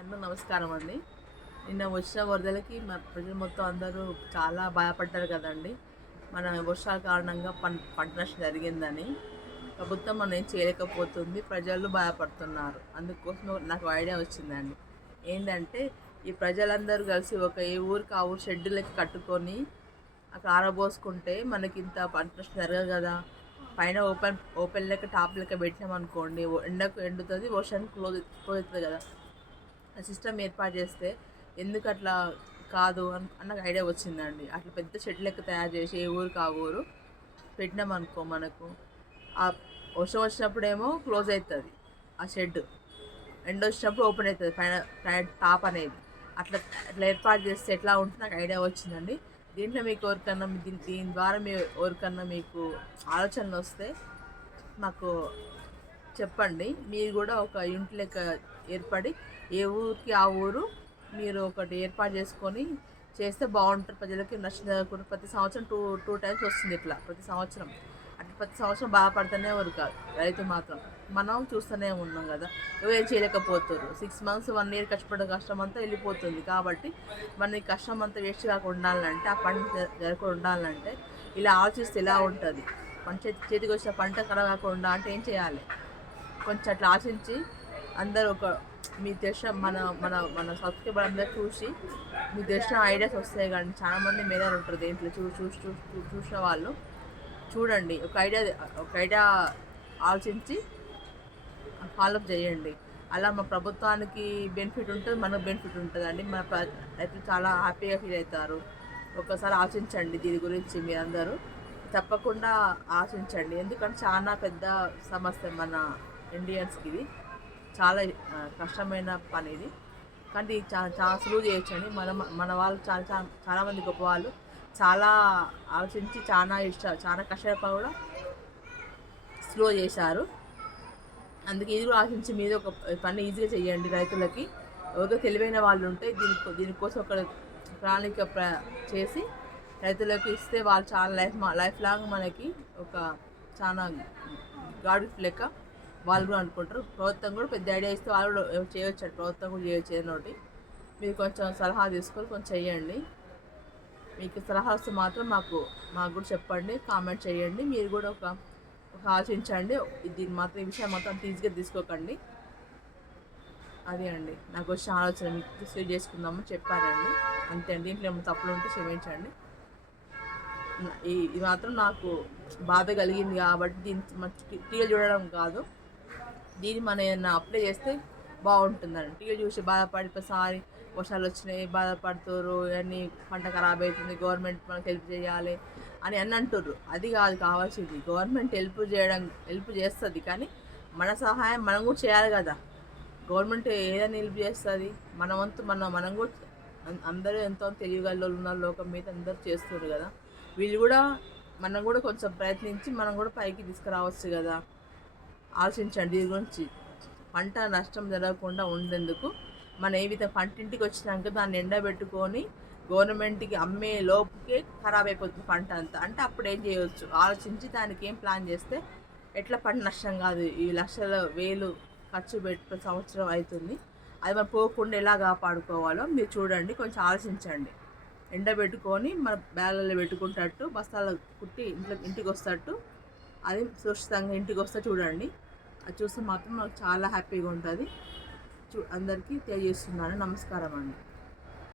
నమస్కారం అండి. నిన్న వచ్చిన వరదలకి ప్రజలు మొత్తం అందరూ చాలా భయపడ్డారు కదండి. మన వర్షాల కారణంగా పంట నష్టం జరిగిందని ప్రభుత్వం మనం ఏం చేయలేకపోతుంది. ప్రజలు భయపడుతున్నారు. అందుకోసం నాకు ఐడియా వచ్చిందండి. ఏంటంటే ఈ ప్రజలందరూ కలిసి ఏ ఊరికి ఆ ఊరు షెడ్యూలకి కట్టుకొని అక్కడ ఆరబోసుకుంటే మనకి ఇంత పంట నష్టం జరగదు కదా. పైన ఓపెన్ లెక్క టాప్ లెక్క పెట్టినామనుకోండి, ఎండకు ఎండుతుంది, వర్షానికి క్లోజ్ అవుతుంది కదా. సిస్టమ్ ఏర్పాటు చేస్తే ఎందుకు అట్లా కాదు అన్న ఐడియా వచ్చిందండి. అట్లా పెద్ద షెడ్ లెక్క తయారు చేసి ఏ ఊరికి ఆ ఊరు పెట్టినామనుకో, మనకు ఆ వర్షం వచ్చినప్పుడేమో క్లోజ్ అవుతుంది ఆ షెడ్, ఎండ వచ్చినప్పుడు ఓపెన్ అవుతుంది పైన టాప్ అనేది. అట్లా అట్లా ఏర్పాటు చేస్తే ఎట్లా ఉంటుంది నాకు ఐడియా వచ్చిందండి. దీంట్లో మీకు ఎవరికన్నా దీని ద్వారా ఎవరికన్నా మీకు ఆలోచనలు వస్తే మాకు చెప్పండి. మీరు కూడా ఒక యూనిట్ లెక్క ఏర్పడి ఏ ఊరికి ఆ ఊరు మీరు ఒకటి ఏర్పాటు చేసుకొని చేస్తే బాగుంటుంది. ప్రజలకి నష్టం జరగకుండా ప్రతి సంవత్సరం టూ టైమ్స్ వస్తుంది ఇట్లా ప్రతి సంవత్సరం. అట్లా ప్రతి సంవత్సరం బాధపడుతూనే ఎవరు కాదు రైతు మాత్రం. మనం చూస్తూనే ఉన్నాం కదా, ఎవరు చేయలేకపోతారు. 6 months 1 year కష్టపడే కష్టం అంతా వెళ్ళిపోతుంది. కాబట్టి మన కష్టం అంతా వేస్ట్ కాకుండా ఉండాలంటే, ఆ పంట జరగకుండా ఉండాలంటే ఇలా ఆలోచిస్తే ఎలా ఉంటుంది. చేతికి వచ్చిన పంట ఖరాబ్ కాకుండా అంటే ఏం చేయాలి? కొంచెం అట్లా ఆశించి అందరూ మీ తెలిసిన మన మన మన సబ్స్క్రైబర్ అందరూ చూసి మీ తెలిసిన ఐడియాస్ వస్తాయి. కానీ చాలామంది మేధాలు ఉంటారు దేంట్లో చూసిన వాళ్ళు చూడండి. ఒక ఐడియా ఆలోచించి ఫాలోఅప్ చేయండి. అలా మా ప్రభుత్వానికి బెనిఫిట్ ఉంటుంది, మనకు బెనిఫిట్ ఉంటుందండి. మన రైతులు చాలా హ్యాపీగా ఫీల్ అవుతారు. ఒకసారి ఆలోచించండి దీని గురించి. మీరందరూ తప్పకుండా ఆలోచించండి. ఎందుకంటే చాలా పెద్ద సమస్య మన ఇండియన్స్కి. ఇది చాలా కష్టమైన పని ఇది. కానీ చాలా సులువు చేయొచ్చండి. మన వాళ్ళు చాలామంది గొప్ప వాళ్ళు చాలా ఆలోచించి చాలా కష్టపడి కూడా స్లో చేశారు. అందుకే ఇది కూడా ఆలోచించి మీద ఒక పని ఈజీగా చేయండి. రైతులకి ఎవరికో తెలివైన వాళ్ళు ఉంటే దీనికోసం ఒక ప్రణాళిక చేసి రైతులకు ఇస్తే వాళ్ళు చాలా లైఫ్ లాంగ్ మనకి ఒక చాలా గాడ్ గిఫ్ట్ లెక్క వాళ్ళు కూడా అనుకుంటారు. ప్రభుత్వం కూడా పెద్ద ఐడియా ఇస్తే వాళ్ళు కూడా చేయొచ్చు. ప్రభుత్వం కూడా చేయొచ్చు ఏదోటి. మీరు కొంచెం సలహా తీసుకొని కొంచెం చెయ్యండి. మీకు సలహా వస్తే మాత్రం మాకు కూడా చెప్పండి, కామెంట్ చేయండి. మీరు కూడా ఒక ఆలోచించండి. దీన్ని మాత్రం ఈ విషయం మాత్రం ఈజీగా తీసుకోకండి. అదే అండి నాకు వచ్చిన ఆలోచన మీకు షేర్ చేసుకుందామని చెప్పారండి. అంతే అండి. దీంట్లో ఏమైనా తప్పులు ఉంటే క్షమించండి. ఇది మాత్రం నాకు బాధ కలిగింది కాబట్టి దీన్ని టీవీ చూడడం కాదు, దీన్ని మనం ఏదైనా అప్లై చేస్తే బాగుంటుందండి. టీవీ చూసి బాధపడి ప్రతిసారి వర్షాలు వచ్చినాయి బాధపడుతున్నారు, అన్నీ పంట ఖరాబ్ అవుతుంది, గవర్నమెంట్ మనకు హెల్ప్ చేయాలి అని అంటుర్రు. అది కాదు కావాల్సింది. గవర్నమెంట్ హెల్ప్ చేస్తుంది, కానీ మన సహాయం మనం కూడా చేయాలి కదా. గవర్నమెంట్ ఏదైనా హెల్ప్ చేస్తుంది, మన వంతు మనం కూడా. అందరూ ఎంతో తెలియగల ఉన్నారు లోకం మీద, అందరూ చేస్తున్నారు కదా. వీళ్ళు కూడా మనం కూడా కొంచెం ప్రయత్నించి మనం కూడా పైకి తీసుకురావచ్చు కదా. ఆలోచించండి దీని గురించి. పంట నష్టం జరగకుండా ఉండేందుకు మనం ఏ విధంగా పంటింటికి వచ్చినాక దాన్ని ఎండబెట్టుకొని గవర్నమెంట్కి అమ్మే లోపుకే ఖరాబ్ అయిపోతుంది పంట అంతా. అంటే అప్పుడు ఏం చేయవచ్చు ఆలోచించి దానికి ఏం ప్లాన్ చేస్తే ఎట్లా పంట నష్టం కాదు. ఈ లక్షల వేలు ఖర్చు పెట్టి సంవత్సరం అవుతుంది, అది మనం పోకుండా ఎలా కాపాడుకోవాలో మీరు చూడండి. కొంచెం ఆలోచించండి. ఎండబెట్టుకొని మన బ్యాగులలో పెట్టుకుంటట్టు బస్తాలు కుట్టి ఇంటికి వస్తట్టు అది సురక్షితంగా ఇంటికి వస్తే చూడండి. అది చూస్తే మాత్రం నాకు చాలా హ్యాపీగా ఉంటుంది. అందరికీ తెలియజేస్తున్నాను. నమస్కారం అండి.